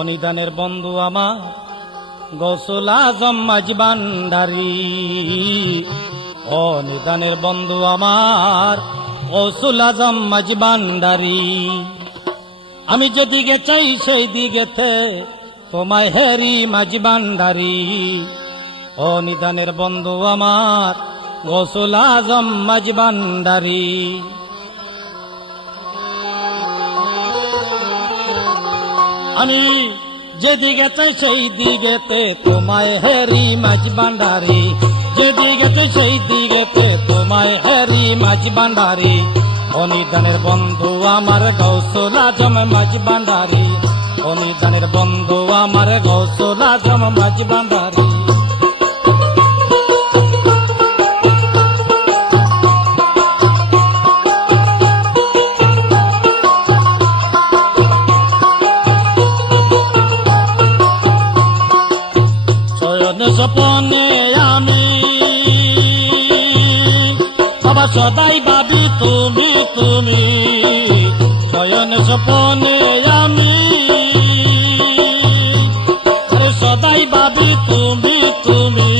অনিদানের বন্ধু আমার গৌসুল আজম মাঝি ভান্ডারি। অনিদানের বন্ধু আমার গৌসুল আজম মাঝি ভান্ডারি। আমি যেদিকে চাই সেই দিকেতে তোমায় হেরি মাঝি ভান্ডারি অনিদানের বন্ধু আমার, গৌসুল আজম মাঝি ভান্ডারি আমি যেদিকে চাই সেই দিকেতে তোমায় হেরি মাঝ ভান্ডারি যেদিকে চাই সেই দিকেতে তোমায় হেরি মাঝ ভান্ডারি অনিদানের বন্ধু আমার গৌসল আজম মাঝ ভান্ডারি। অনিদানের বন্ধু আমার গৌসল আজম মাঝ শয়ন স্বপনে আমি বাবা সদাই তুমি শয়ন স্বপনে আমি। সদাই ভাবি তুমি তুমি,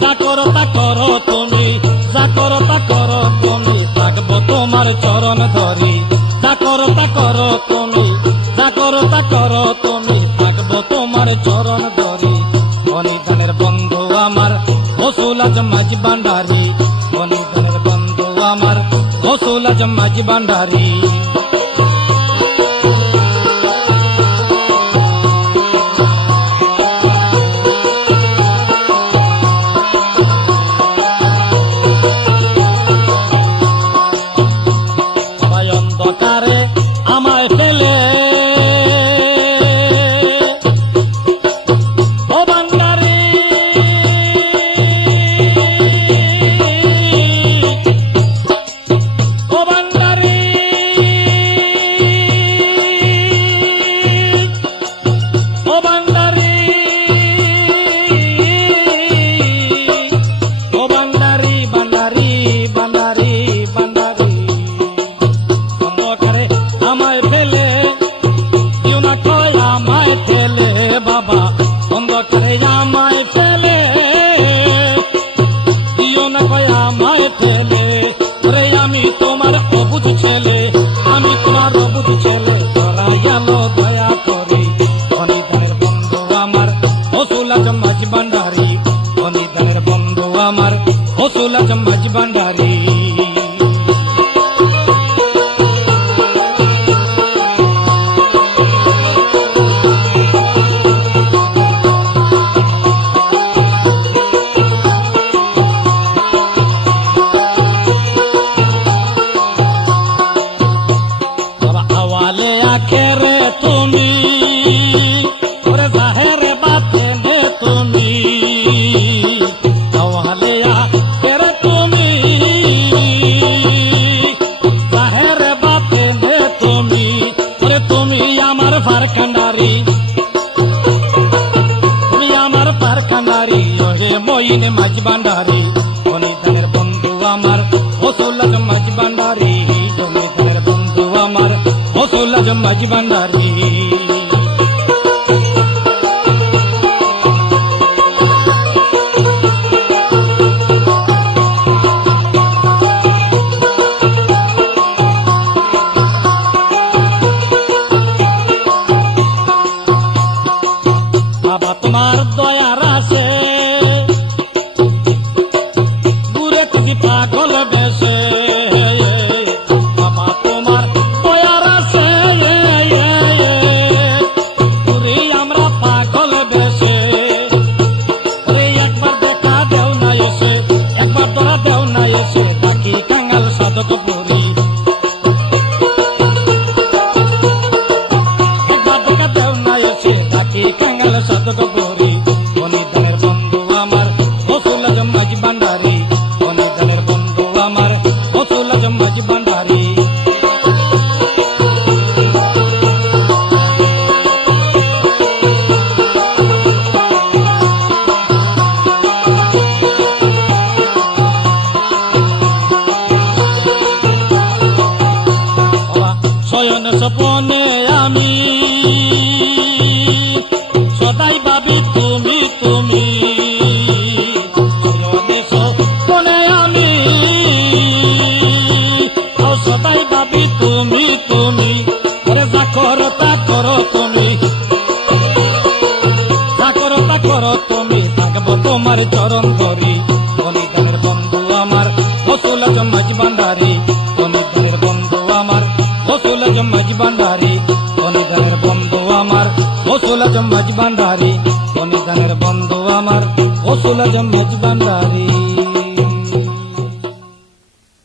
যা করো তা করো তুমি, যা করো তা করো তুমি, থাকব তোমার চরণ ধরি। যা করো তা করো তুমি, যা করো তা করো তুমি, থাকব তোমার চরণ ধরি। অনিদানের বন্ধু আমার রসুল মাঝি ভান্ডারি। অনিদানের বন্ধু আমার রসুল আজম মাঝি ভান্ডারি। হসুল আজম মাঝ মইনে মাঝ ভান্ডারি অনিদানের বন্ধু আমার ওসুল্লাহ মাঝ ভান্ডারি অনিদানের বন্ধু আমার ওসুল্লাহ মাঝ ভান্ডারি। স্বপনে আমি। সদাই ভাবি তুমি তুমি। স্বপনে আমি। সদাই ভাবি তুমি তুমি। যা করো তা করো তুমি। যা করো তা করো তুমি। থাকব তোমার চরণ জমাজ ভান্ডারি অনিদানের বন্ধু আমার রসুল জমাজ ভান্ডারি